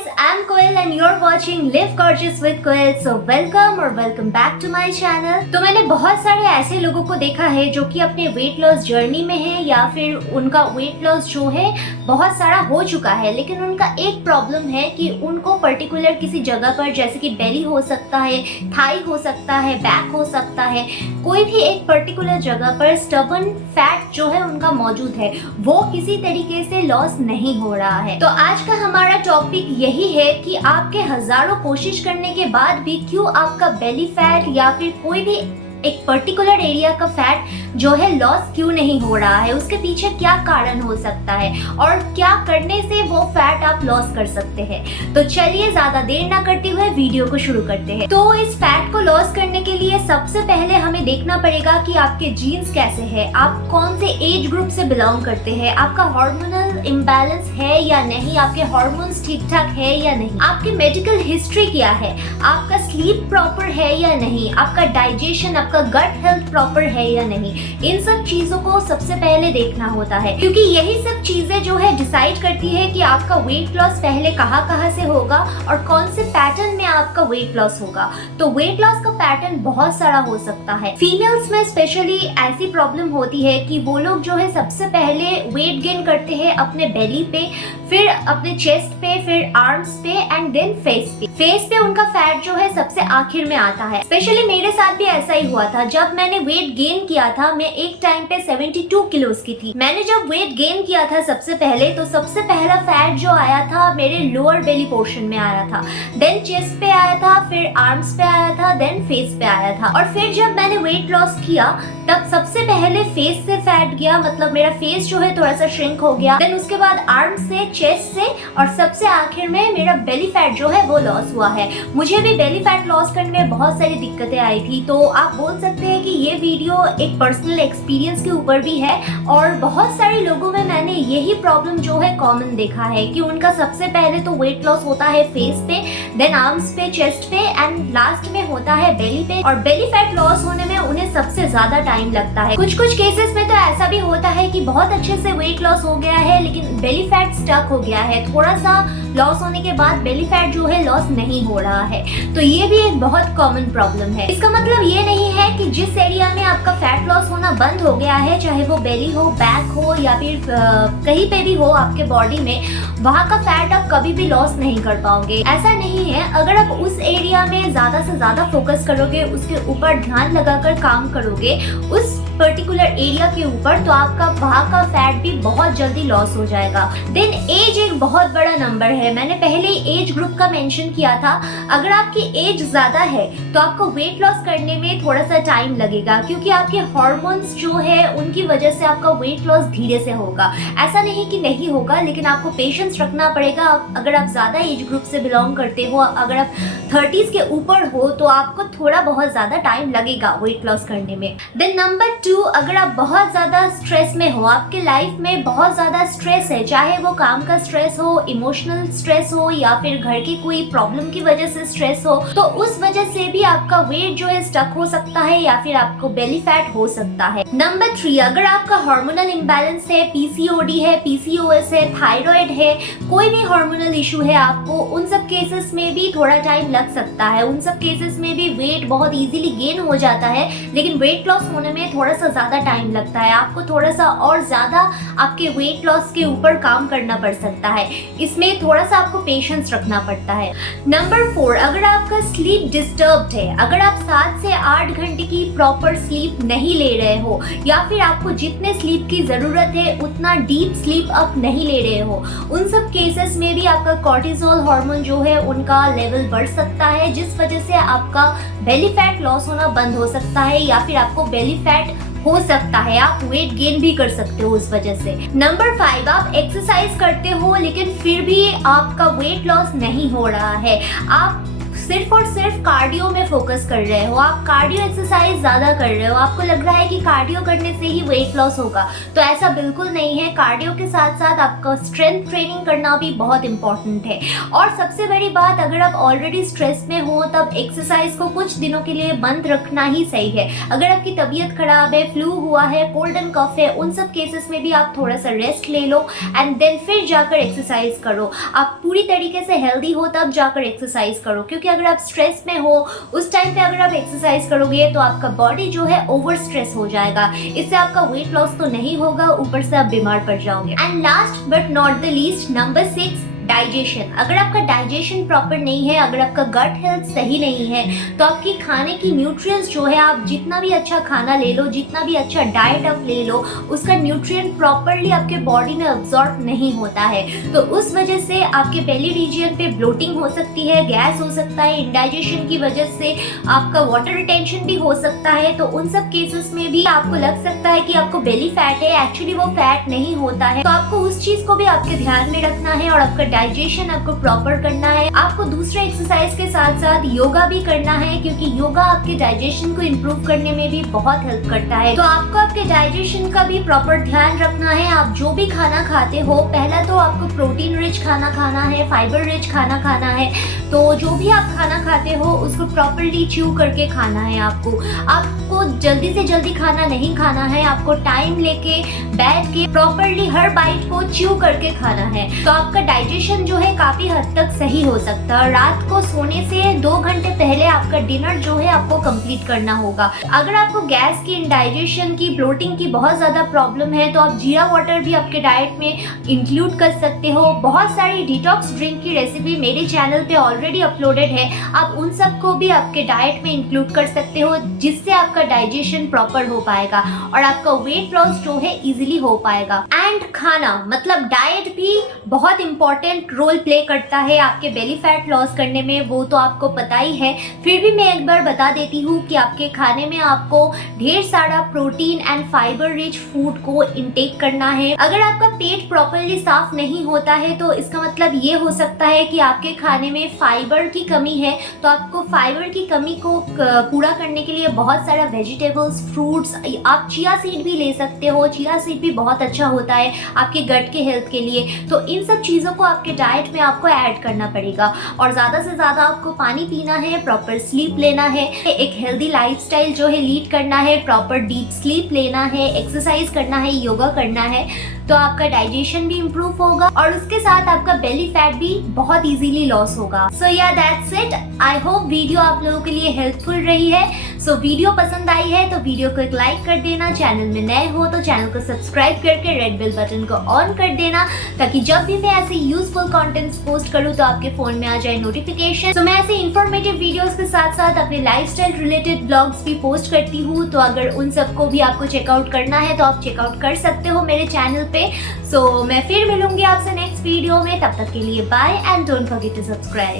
guys, I'm Koel and you're watching Live Gorgeous with Koel. So welcome or welcome back to my channel. तो मैंने बहुत सारे ऐसे लोगों को देखा है जो कि अपने वेट लॉस जर्नी में है या फिर उनका वेट लॉस जो है बहुत सारा हो चुका है, लेकिन उनका एक प्रॉब्लम है कि उनको पर्टिकुलर किसी जगह पर, जैसे कि बेली हो सकता है, थाई हो सकता है, बैक हो सकता है, कोई भी एक पर्टिकुलर जगह पर स्टबर्न फैट जो है उनका मौजूद है, वो किसी तरीके से लॉस नहीं हो रहा है। तो आज का हमारा टॉपिक यही है कि आपके हजारों कोशिश करने के बाद भी क्यों आपका बेली फैट या फिर कोई भी एक पर्टिकुलर एरिया का फैट जो है लॉस क्यों नहीं हो रहा है, उसके पीछे क्या कारण हो सकता है और क्या करने से वो फैट आप लॉस कर सकते हैं। तो चलिए ज्यादा देर ना करते हुए वीडियो को शुरू करते हैं। तो इस फैट को लॉस करने के लिए सबसे पहले हमें देखना पड़ेगा कि आपके जीन्स कैसे हैं, आप कौन से एज ग्रुप से बिलोंग करते हैं, आपका हार्मोनल इम्बैलेंस है या नहीं, आपके हार्मोन्स ठीक ठाक है या नहीं, आपकी मेडिकल हिस्ट्री क्या है, आपका स्लीप प्रॉपर है या नहीं, आपका डाइजेशन, आपका गट हेल्थ प्रॉपर है या नहीं। इन सब चीजों को सबसे पहले देखना होता है, क्योंकि यही सब चीजें जो है डिसाइड करती है कि आपका वेट लॉस पहले कहाँ से होगा और कौन से पैटर्न में आपका वेट लॉस होगा। तो वेट लॉस का पैटर्न बहुत सारा हो सकता है। फीमेल्स में स्पेशली ऐसी प्रॉब्लम होती है कि वो लोग जो है सबसे पहले वेट गेन करते हैं अपने बेली पे, फिर अपने चेस्ट पे, फिर आर्म्स पे एंड देन फेस पे। फेस पे उनका फैट जो है सबसे आखिर में आता है। स्पेशली मेरे साथ भी ऐसा ही हुआ था। जब मैंने वेट गेन किया था, मैं एक टाइम पे 72 किलोस की थी। मैंने जब वेट गेन किया था सबसे पहले, तो सबसे पहला फैट जो आया था मेरे लोअर बेली पोर्शन में आया था, देन चेस्ट पे आया था, फिर आर्म्स पे आया था, देन फेस पे आया था। और फिर जब मैंने वेट लॉस किया तब सबसे पहले फेस से फैट गया, मतलब मेरा फेस जो है थोड़ा सा श्रिंक हो गया, देन उसके बाद आर्म से, चेस्ट से, और सबसे आखिर में मेरा बेली फैट जो है वो लॉस हुआ है। मुझे भी बेली फैट लॉस करने में बहुत सारी दिक्कतें आई थी। तो आप बोल सकते हैं कि ये वीडियो एक पर्सनल एक्सपीरियंस के ऊपर भी है, और बहुत सारे लोगों में मैंने यही प्रॉब्लम जो है कॉमन देखा है कि उनका सबसे पहले तो वेट लॉस होता है फेस पे, देन आर्म्स पे, चेस्ट पे एंड लास्ट में होता है बेली पे। और बेली फैट लॉस होने में उन्हें सबसे ज्यादा टाइम लगता है। कुछ केसेस में तो ऐसा भी होता है कि बहुत अच्छे से वेट लॉस हो गया है लेकिन बेली फैट स्टक हो गया है, थोड़ा सा लॉस होने के बाद बेली फैट जो है लॉस नहीं हो रहा है। तो ये भी एक बहुत कॉमन प्रॉब्लम है। इसका मतलब ये नहीं है कि जिस एरिया में आपका फैट लॉस होना बंद हो गया है, चाहे वो बेली हो, बैक हो या फिर कहीं पे भी हो आपके बॉडी में, वहाँ का फैट आप कभी भी लॉस नहीं कर पाओगे। ऐसा नहीं है। अगर आप उस एरिया में ज्यादा से ज्यादा फोकस करोगे, उसके ऊपर ध्यान लगाकर काम करोगे उस पर्टिकुलर एरिया के ऊपर, तो आपका वहाँ का फैट भी बहुत जल्दी लॉस हो जाएगा। देन एज एक बहुत बड़ा नंबर है। मैंने पहले ही एज ग्रुप का मेंशन किया था। अगर आपकी एज ज्यादा है तो आपको वेट लॉस करने में थोड़ा सा टाइम लगेगा, क्योंकि आपके हार्मोन्स जो है उनकी वजह से आपका वेट लॉस धीरे से होगा। ऐसा नहीं कि नहीं होगा, लेकिन आपको पेशेंस रखना पड़ेगा। अगर आप ज्यादा एज ग्रुप से बिलोंग करते हो, अगर आप 30s के ऊपर हो, तो आपको थोड़ा बहुत ज्यादा टाइम लगेगा वेट लॉस करने में। देन नंबर 2, अगर आप बहुत ज्यादा स्ट्रेस में हो, आपके लाइफ में बहुत ज्यादा स्ट्रेस है, चाहे वो काम का स्ट्रेस हो, इमोशनल स्ट्रेस हो या फिर घर की कोई प्रॉब्लम की वजह से स्ट्रेस हो, तो उस वजह से भी आपका वेट जो है स्टक हो सकता है या फिर आपको बेली फैट हो सकता है। नंबर 3, अगर आपका हार्मोनल इम्बैलेंस है, पीसीओडी है, पीसीओएस है, थायराइड है, कोई भी हार्मोनल इशू है आपको, उन सब केसेस में भी थोड़ा टाइम लग सकता है। उन सब केसेस में भी वेट बहुत इजीली गेन हो जाता है, लेकिन वेट लॉस होने में थोड़ा सा ज्यादा टाइम लगता है। आपको थोड़ा सा और ज्यादा आपके वेट लॉस के ऊपर काम करना पड़ सकता है। इसमें थोड़ा सा आपको पेशेंस रखना पड़ता है। नंबर 4, अगर आपका स्लीप डिस्टर्ब्ड है, अगर आप 7 से 8 घंटे की प्रॉपर स्लीप नहीं ले रहे हो या फिर आपको जितने स्लीप की जरूरत है उतना डीप स्लीप आप नहीं ले रहे हो, उन सब केसेस में भी आपका कॉर्टिसोल हार्मोन जो है उनका लेवल बढ़ सकता है, जिस वजह से आपका बेली फैट लॉस होना बंद हो सकता है या फिर आपको बेली फैट हो सकता है, आप वेट गेन भी कर सकते हो उस वजह से। नंबर 5, आप एक्सरसाइज करते हो लेकिन फिर भी आपका वेट लॉस नहीं हो रहा है, आप सिर्फ और सिर्फ कार्डियो में फोकस कर रहे हो, आप कार्डियो एक्सरसाइज ज्यादा कर रहे हो, आपको लग रहा है कि कार्डियो करने से ही वेट लॉस होगा, तो ऐसा बिल्कुल नहीं है। कार्डियो के साथ साथ आपका स्ट्रेंथ ट्रेनिंग करना भी बहुत इंपॉर्टेंट है। और सबसे बड़ी बात, अगर आप ऑलरेडी स्ट्रेस में हो तब एक्सरसाइज को कुछ दिनों के लिए बंद रखना ही सही है। अगर आपकी तबीयत खराब है, फ्लू हुआ है, कोल्ड एंड कफ है, उन सब केसेस में भी आप थोड़ा सा रेस्ट ले लो एंड देन फिर जाकर एक्सरसाइज करो। आप पूरी तरीके से हेल्दी हो तब जाकर एक्सरसाइज करो, क्योंकि अगर आप स्ट्रेस में हो उस टाइम पे अगर आप एक्सरसाइज करोगे तो आपका बॉडी जो है ओवर स्ट्रेस हो जाएगा, इससे आपका वेट लॉस तो नहीं होगा, ऊपर से आप बीमार पड़ जाओगे। And last but not the least, number 6, digestion. अगर आपका डाइजेशन प्रॉपर नहीं है, अगर आपका गट हेल्थ सही नहीं है, तो आपकी खाने की न्यूट्रिएंट्स जो है, आप जितना भी अच्छा खाना ले लो, जितना भी अच्छा डाइट आप ले लो, उसका न्यूट्रिएंट प्रॉपरली आपके बॉडी में अब्सॉर्ब नहीं होता है। तो उस वजह से आपके बेली रीजन पे ब्लोटिंग हो सकती है, गैस हो सकता है, इंडाइजेशन की वजह से आपका वाटर रिटेंशन भी हो सकता है। तो उन सब केसेस में भी आपको लग सकता है कि आपको बेली फैट है, एक्चुअली वो फैट नहीं होता है। तो आपको उस चीज को भी आपके ध्यान में रखना है और आपका डाइजेशन आपको प्रॉपर करना है। आपको दूसरे एक्सरसाइज के साथ साथ योगा भी करना है, क्योंकि योगा आपके डाइजेशन को इम्प्रूव करने में भी बहुत हेल्प करता है। तो आपको आपके डाइजेशन का भी प्रॉपर ध्यान रखना है। आप जो भी खाना खाते हो, पहला तो आपको प्रोटीन रिच खाना खाना है, फाइबर रिच खाना खाना है। तो जो भी आप खाना खाते हो उसको प्रॉपरली च्यू करके खाना है। आपको जल्दी से जल्दी खाना नहीं खाना है, आपको टाइम लेके बैठ के प्रॉपरली हर बाइट को च्यू करके खाना है। तो आपका डाइजेशन जो है काफी हद तक सही हो सकता है। रात को सोने से 2 घंटे पहले आपका डिनर जो है आपको कंप्लीट करना होगा। अगर आपको गैस की, इंडाइजेशन की, ब्लोटिंग की बहुत ज्यादा प्रॉब्लम है तो आप जीरा वाटर भी आपके डाइट में इंक्लूड कर सकते हो। बहुत सारी डिटॉक्स ड्रिंक की रेसिपी मेरे चैनल पे ऑलरेडी अपलोडेड है, आप उन सबको भी आपके डाइट में इंक्लूड कर सकते हो, जिससे आपका डाइजेशन प्रॉपर हो पाएगा और आपका वेट लॉस जो है इजीली हो पाएगा। एंड खाना मतलब डाइट भी बहुत इंपॉर्टेंट रोल प्ले करता है आपके बेली फैट लॉस करने में, वो तो आपको पता ही है। फिर भी मैं एक बार बता देती हूँ कि आपके खाने में आपको ढेर सारा protein and fibre rich food को इंटेक करना है। अगर आपका पेट प्रॉपरली साफ नहीं होता है तो इसका मतलब ये हो सकता है कि आपके खाने में फाइबर की कमी है। तो आपको फाइबर की कमी को पूरा करने के लिए बहुत सारा वेजिटेबल्स, फ्रूट्स, आप चिया सीड भी ले सकते हो। चिया सीड भी बहुत अच्छा होता है आपके गट के हेल्थ के लिए। तो इन सब चीज़ों को आपके डाइट में आपको ऐड करना पड़ेगा और ज़्यादा से ज़्यादा आपको पानी पीना है, प्रॉपर स्लीप लेना है, एक हेल्दी लाइफस्टाइल जो है लीड करना है, प्रॉपर डीप स्लीप लेना है, एक्सरसाइज करना है, योगा करना है, तो आपका डाइजेशन भी इम्प्रूव होगा और उसके साथ आपका बेली फैट भी बहुत इजीली लॉस होगा। सो या that's it. I hope video आप लोगों के लिए हेल्पफुल रही है। सो वीडियो पसंद आई है तो वीडियो को एक लाइक कर देना, चैनल में नए हो तो चैनल को सब्सक्राइब करके रेड बेल बटन को ऑन कर देना, ताकि जब भी मैं ऐसे यूजफुल कंटेंट्स पोस्ट करूँ तो आपके फोन में आ जाए नोटिफिकेशन। तो मैं ऐसे इंफॉर्मेटिव वीडियोस के साथ साथ अपने लाइफस्टाइल रिलेटेड ब्लॉग्स भी पोस्ट करती हूँ, तो अगर उन सबको भी आपको चेकआउट करना है तो आप चेकआउट कर सकते हो मेरे चैनल पे। सो मैं फिर मिलूंगी आपसे नेक्स्ट वीडियो में, तब तक के लिए bye and don't forget to subscribe.